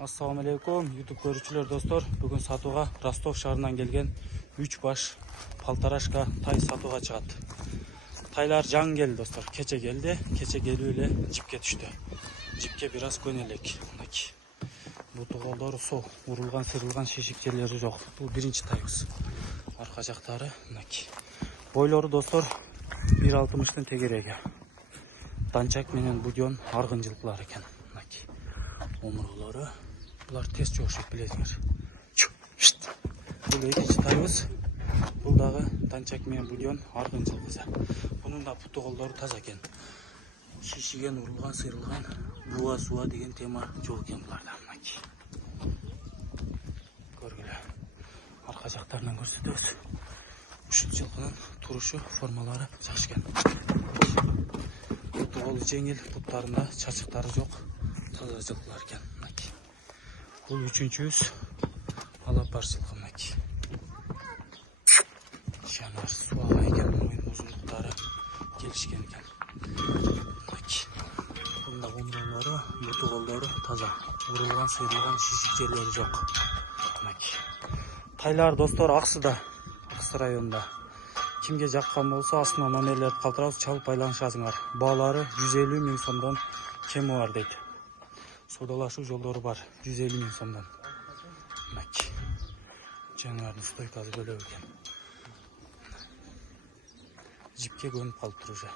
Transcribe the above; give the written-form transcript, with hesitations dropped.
Assalamu alaikum YouTube көрүүчүлөр достор. Бүгүн сатууга Ростов шаарынан келген 3 баш палтарашка тай сатууга чыгат. Тайлар жаң келди достор. Кече келди. Кече келүү эле жипке түштү. Жипке бир аз көнелек. Бул тоголдор сол, урулган, сырылган шишик жерлери жок. Бул биринчи тайыбыз. Арка жактары мынакей. Бойлору достор 1.60-тын тегереги. Данчак менен будьон аргын жылкылар экен. Мынакей. Омурголору булар тез жошуп билесиңер. Бул экинчи тайыбыз. Бул дагы данчак менен будьон аргын жылкысы. Бунун да путу колдору таза экен. Шишиген, урулган, сырылган, буга суа деген тема жок экен буларда. Мынакей. Көргүлө. Арка жактарынан көрсөтөбүз. Ушул жылкынын турушу, формалары жакшы экен. Путу колу жеңил, буттарында чачыктары жок. Таза жылкылар экен. Мынакей. Бул үчүнчүбүз. Алапар жылкы мынакей. Жанар суага экен, мойын узундуктары келишкен экен. Мынакей. Бунда омуролору, буту колдору таза. Урулган, сыйрылган шишик жерлери жок. Мынакей. Тайлар достор Аксыда, Аксы районунда. Kimge жаккан болсо астына номерлерди калтырабыз, чалып байланышасыңар. Баалары 150 000 сомдон кеми бар дейт. Содалашуу жолдору бар 150 000 сомдон. Мынакей. Жаныбардын стойкасы бөлөк экен. Жипке көнүп калыптыр уже.